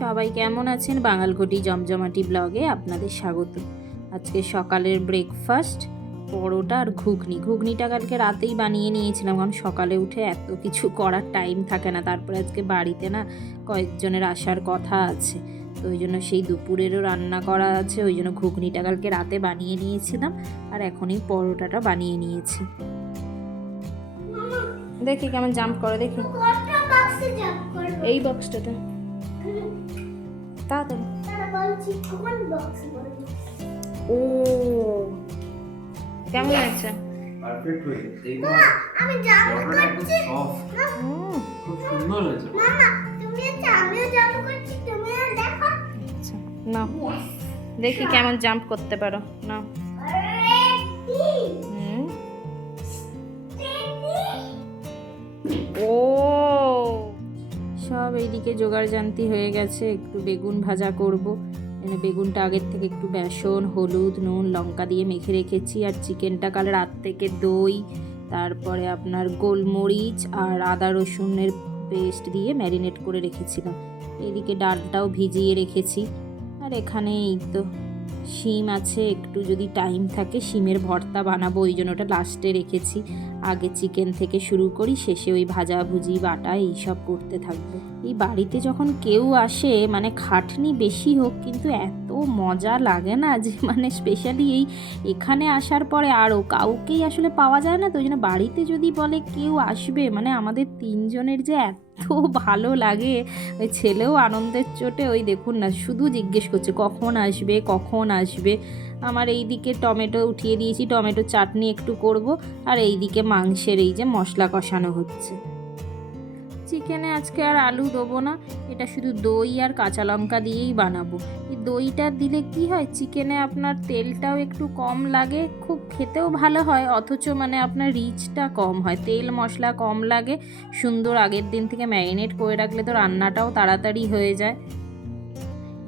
সবাই কেমন আছেন? বাঙালঘটি জমজমাটি ব্লগে আপনাদের স্বাগত। আজকে সকালের ব্রেকফাস্ট পরোটা আর ঘুগনি। ঘুগনিটা কালকে রাতেই বানিয়ে নিয়েছিলাম কারণ সকালে উঠে এত কিছু করার টাইম থাকে না। তারপরে আজকে বাড়িতে না কয়েকজনের আসার কথা আছে। তো ওই জন্য সেই দুপুরেরও রান্না করা আছে ওই জন্য ঘুগনিটা কালকে রাতে বানিয়ে নিয়েছিলাম আর এখনই পরোটাটা বানিয়ে নিয়েছি। দেখি কেমন জাম্প করে দেখি। এই বক্সটাতে তাড়াতাড়ি। ও কেমন আছে পারফেক্ট হয়েছে এইবার আমি জাম্প করছি। খুব সুন্দর হয়েছে। মামা তুমি আমিও জাম্প করছি তুমিও দেখো। আচ্ছা দেখি কেমন জাম্প করতে পারো। হুম। ও সব এইদিকে জোগাড় জান্তি হয়ে গেছে। একটু বেগুন ভাজা করব। এনে বেগুনটা আগের থেকে একটু বেসন, হলুদ, নুন, লঙ্কা দিয়ে মেখে রেখেছি। আর চিকেনটা কাল রাত থেকে দই, তারপরে আপনার গোলমরিচ আর আদা রসুনের পেস্ট দিয়ে ম্যারিনেট করে রেখেছিলাম। এইদিকে ডালটাও ভিজিয়ে রেখেছি। আর এখানে এই তো শিম আছে, একটু যদি টাইম থাকে শিমের ভর্তা বানাবো, ওই জন্য ওটা লাস্টে রেখেছি। আগে চিকেন থেকে শুরু করি, শেষে ওই ভাজাভুজি বাটা এইসব করতে থাকব। এই বাড়িতে যখন কেউ আসে মানে খাটনি বেশি হোক, কিন্তু এত মজা লাগে না যে মানে স্পেশালি এই এখানে আসার পরে আরও কাউকেই আসলে পাওয়া যায় না। তো ওই জন্য বাড়িতে যদি বলে কেউ আসবে মানে আমাদের তিনজনের যে এত ভালো লাগে। ওই ছেলেও আনন্দের চোটে, ওই দেখুন না, শুধু জিজ্ঞেস করছে, কখন আসবে? কখন আসবে? আমার এই দিকে টমেটো উঠিয়ে দিয়েছি, টমেটো চাটনি একটু করব, আর এই দিকে মাংসের এই যে মশলা কষানো হচ্ছে। চিকেনে আজকে আর আলু দেবো না। এটা শুধু দই আর কাঁচা লঙ্কা দিয়েই বানাবো। এই দইটা দিলে কি হয়? চিকেনে আপনার তেলটাও একটু কম লাগে, খুব খেতেও ভালো হয়, অথচ মানে আপনার রিচটা কম হয়। তেল মশলা কম লাগে, সুন্দর আগের দিন থেকে ম্যারিনেট করে রাখলে তো রান্নাটাও তাড়াতাড়ি হয়ে যায়।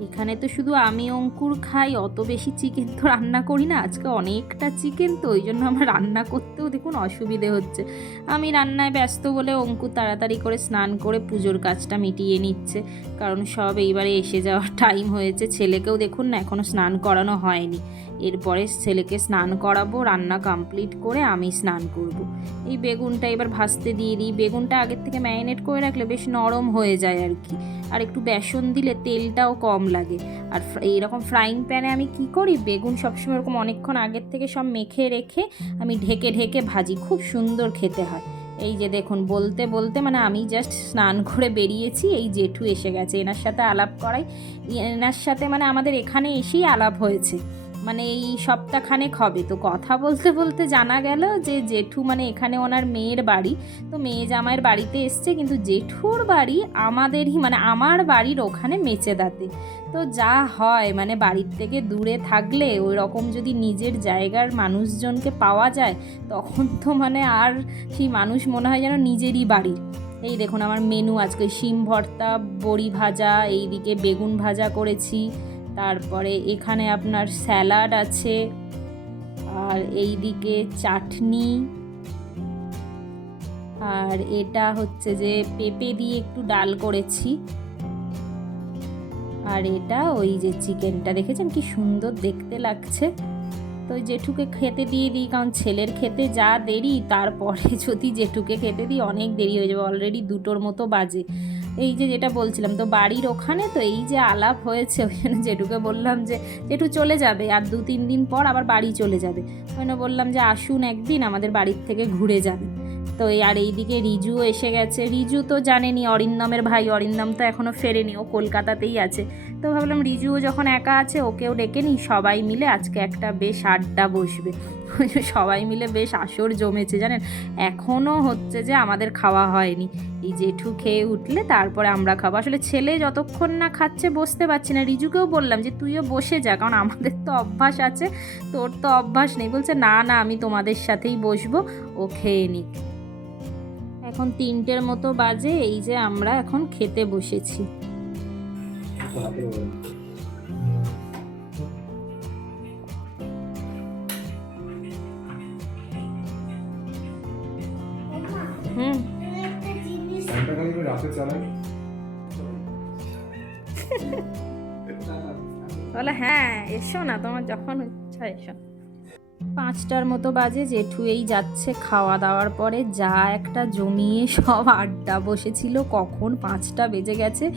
এখানে তো শুধু আমি অঙ্কুর খাই, অত বেশি চিকেন তো রান্না করি না। আজকে অনেকটা চিকেন তো ওই জন্য আমার রান্না করতেও দেখুন অসুবিধে হচ্ছে। আমি রান্নায় ব্যস্ত বলে অঙ্কুর তাড়াতাড়ি করে স্নান করে পুজোর কাজটা মিটিয়ে নিচ্ছে। কারণ সব এইবারে এসে যাওয়ার টাইম হয়েছে। ছেলেকেও দেখুন না এখনও স্নান করানো হয়নি। এরপরে ছেলেকে স্নান করাবো, রান্না কমপ্লিট করে আমি স্নান করব। এই বেগুনটা এবার ভাজতে দিয়ে দিই। বেগুনটা আগের থেকে ম্যারিনেট করে রাখলে বেশ নরম হয়ে যায় আর কি। আর একটু বেসন দিলে তেলটাও কম লাগে। আর এইরকম ফ্রাইং প্যানে আমি কি করি? বেগুন সবসময় এরকম অনেকক্ষণ আগের থেকে সব মেখে রেখে আমি ঢেকে ঢেকে ভাজি। খুব সুন্দর খেতে হয়। এই যে দেখুন, বলতে বলতে মানে আমি জাস্ট স্নান করে বেরিয়েছি, এই জেঠু এসে গেছে। এনার সাথে আলাপ করাই, এনার সাথে মানে আমাদের এখানে এসেই আলাপ হয়েছে। মানে এই সপ্তাহখানেক হবে। তো কথা বলতে বলতে জানা গেল যে জেঠু মানে এখানে ওনার মেয়ের বাড়ি। তো মেয়ে জামাইয়ের বাড়িতে এসছে কিন্তু জেঠুর বাড়ি আমাদেরই মানে আমার বাড়ির ওখানে মেচেদাতে। তো যা হয় মানে বাড়ির থেকে দূরে থাকলে ওই রকম যদি নিজের জায়গার মানুষজনকে পাওয়া যায়, তখন তো মানে আর সেই মানুষ মনে হয় যেন নিজেরই বাড়ির এই দেখুন আমার মেনু আজকে শিম ভর্তা, বড়ি ভাজা, এইদিকে বেগুন ভাজা করেছি। তারপরে এখানে আপনার স্যালাড আছে। আর এই দিকে চাটনি। আর এটা হচ্ছে যে পেঁপে দিয়ে একটু ডাল করেছি। আর এটা ওই যে চিকেনটা দেখেছেন কি সুন্দর দেখতে লাগছে। তো জেঠুকে খেতে দিয়ে দিই, কারণ ছেলের খেতে যা দেরি, তারপরে যদি জেঠুকে খেতে দিই, অনেক দেরি হয়ে যাবে। অলরেডি দুটোর মতো বাজে। এই যে যেটা বলছিলাম, তো বাড়ির ওখানে তো এই যে আলাপ হয়েছে ওইখানে জেঠুকে বললাম যে, জেঠু চলে যাবে আর দু তিন দিন পর আবার বাড়ি চলে যাবে। ওখানে বললাম যে, আসুন একদিন আমাদের বাড়ির থেকে ঘুরে যাবে তো আর এইদিকে রিজুও এসে গেছে। রিজু তো জানেনি অরিন্দমের ভাই, অরিন্দম তো এখনও ফেরেনি, ও কলকাতাতেই আছে। তো ভাবলাম রিজুও যখন একা আছে, ওকেও ডেকে নিই, সবাই মিলে আজকে একটা বেশ আড্ডা বসবে। সবাই মিলে বেশ আসর জমেছে, জানেন? এখনও হচ্ছে যে আমাদের খাওয়া হয়নি। এই জেঠু খেয়ে উঠলে তারপরে আমরা খাব। আসলে ছেলে যতক্ষণ না খাচ্ছে বসতে পারছি না। রিজুকেও বললাম যে, তুইও বসে যা, কারণ আমাদের তো অভ্যাস আছে, তোর তো অভ্যাস নেই। বলছে, না না, আমি তোমাদের সাথেই বসবো, ও খেয়ে নিক। এখন তিনটের মতো বাজে, এই যে আমরা এখন খেতে বসেছি। হুম। হ্যাঁ এসো না, তোমার যখন ইচ্ছা এসো। পাঁচটার মতো বাজে, জেঠু এই যাচ্ছে খাওয়া দাওয়ার পরে, যা একটা জমিয়ে সব আড্ডা বসেছিল, কখন পাঁচটা বেজে গেছে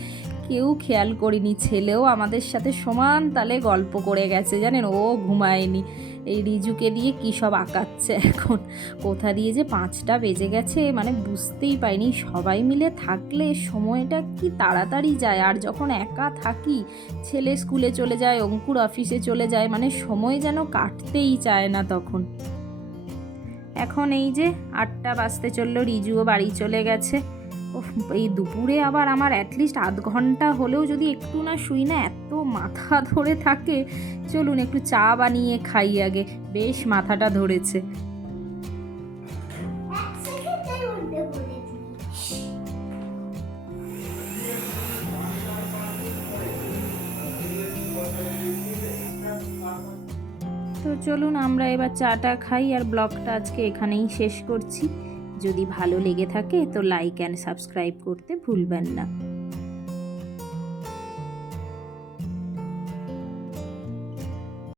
কেউ খেয়াল করিনি, ছেলেও আমাদের সাথে সমান তালে গল্প করে গেছে, জানেন? ও ঘুমায়নি। এই রিজুকে দিয়ে কী সব আঁকাচ্ছে এখন? কোথা দিয়ে যে পাঁচটা বেজে গেছে মানে বুঝতেই পাইনি সবাই মিলে থাকলে সময়টা কি তাড়াতাড়ি যায়? আর যখন একা থাকি, ছেলে স্কুলে চলে যায়, অঙ্কুর অফিসে চলে যায় মানে সময় যেন কাটতেই চায় না তখন। এখন এই যে আটটা বাজতে চলল, রিজুও বাড়ি চলে গেছে। এই দুপুরে আবার আমার অ্যাটলিস্ট আধ ঘণ্টা হলেও যদি একটু না শুই না, এত মাথা ধরে থাকে। চলুন, একটু চা বানিয়ে খাই আগে। বেশ মাথাটা ধরেছে। তো চলুন, আমরা এবার চাটা খাই আর ব্লগটা আজকে এখানেই শেষ করছি। যদি ভালো লেগে থাকে তো লাইক অ্যান্ড সাবস্ক্রাইব করতে ভুলবেন না।